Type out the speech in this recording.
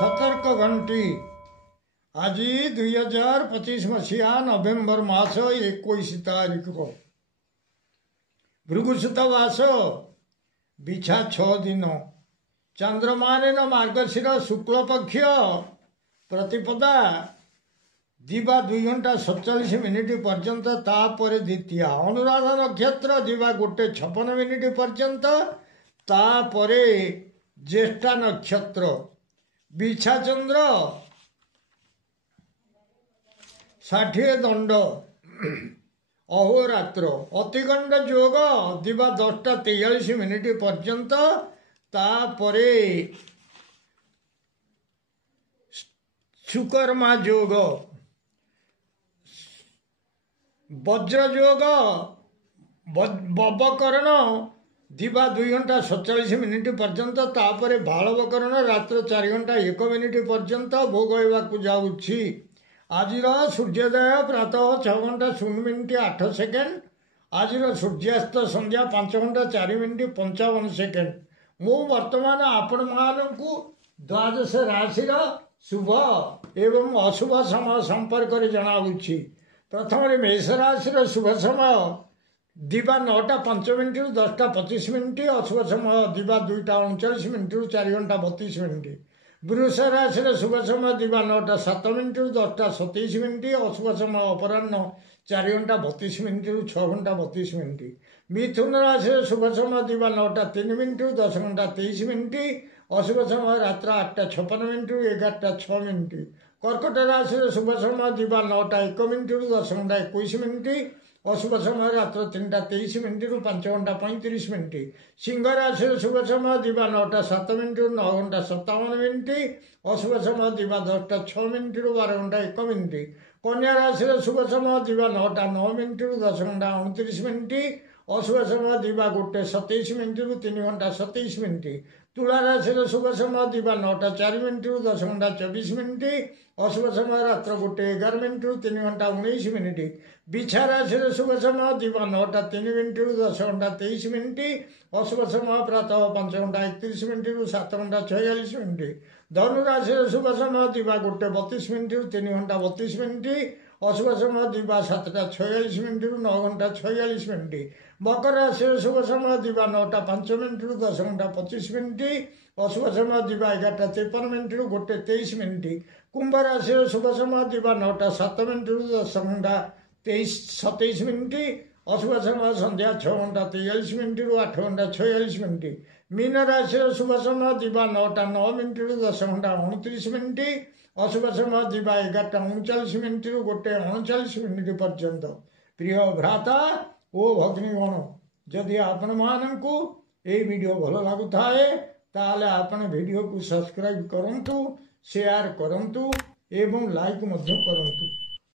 सतर्क घंटी आज 2025 मसीहा नवेम्बर मास 21 तारीख को भृगुसुत वास बिछा 6 दिन चंद्रमान मार्गशीर शुक्ल पक्ष प्रतिपदा दिवा 2 घंटा 47 मिनिट पर्यंत तापर द्वितीय अनुराधा नक्षत्र दिवा 1:56 मिनिट पर्यंत तापर ज्येष्ठा नक्षत्र बिछा चंद्र 60 दंड अहोरात्र अतिगंड योग दिवा 10:43 मिनिट पर्यंत तापर सुकर्मा योग वज्र योग बवकरण दिवा 2 घंटा 47 मिनिट पर्यंत तापर बालवकरण रात्र 4 घंटा 1 मिनिट पर्यंत भोग होगा जाऊँगी। आज सूर्योदय प्रातः 6 घंटा 0 मिनिट 8 सेकेंड आज सूर्यास्त संध्या 5 घंटा 4 मिनिट 55 सेकेंड। मु वर्तमान आपण मानू द्वादश राशि शुभ एवं अशुभ समय संपर्क में जनाऊँगी। प्रथम मेष राशि शुभ समय दिवा 9:05 मिनिट 10:25 मिनिट अशुभ समय दिवा 2:39 मिनिट 4 घंटा 32 मिनिट। वृष राशि शुभ समय दिवा 9:07 मिनिट 10:27 मिनिट अशुभ समय अपराह्न 4 घंटा 32 मिनिट 6 घंटा 32 मिनिट। मिथुन राशि शुभ समय दिवा 9:03 मिनिट 10 घंटा 23 मिनिट अशुभ समय रात्र 8:56 मिनिट 11:06 मिनिट। कर्कट राशि शुभ समय दिवा 9:01 मिनिट 10 घंटा 21 मिनिट अशुभ समय रात्र 3:23 मिनिट 5 घंटा 35 मिनिट। सिंह राशि शुभ समय दिवा 9:07 मिनिट 9 घंटा 57 मिनिट अशुभ समय दिवा 10:06 मिनिट 12 घंटा 1 मिनिट। कन्या राशि शुभ समय दिवा 9:09 मिनिट 10 घंटा 29 मिनिट अशुभ समय दिवा 1:27 मिनिट 3 घंटा 27 मिनिट। तुला राशि शुभ समय दिवा 9:04 मिनिट 10 घंटा 24 मिनिट अशुभ समय रात्र 1:11 मिनिट 3 घंटा 19 मिनिट। बिछा राशि शुभ समय दिवा 9:03 मिनिट 10 घंटा 23 मिनिट अशुभ समय प्रातः 5 घंटा 31 मिनिट 7 घंटा 46 मिनिट। धनु राशि शुभ समय दिवा 1:32 मिनिट 3 घंटा 32 मिनिट अशुभ समय दिवा 7:46 मिनिट 9 घंटा 46 मिनिट। मकर राशि शुभ समय दिवा 9:05 मिनिट 10 घंटा 25 मिनिट अशुभ समय दिवा 11:53 मिनिट 1:23 मिनिट। कुंभ राशि शुभ समय दिवा 9:07 मिनिट 10 घंटा 27 मिनिट अशुभ समय संध्या 6 घंटा 43 मिनिट 8 घंटा 46 मिनिट। मीन राशि शुभ समय दिवा 9:09 मिनिट 10 घंटा 29 मिनिट अशुभ समय दिवा 11:39 मिनिट 1:39 मिनिट पर्यंत। प्रिय भ्राता ओ भगिनीगण जदि आपण मानू ये वीडियो भल लगुए ताले आपण वीडियो को सब्सक्राइब करंतु शेयर करंतु एवं लाइक मध्य करंतु।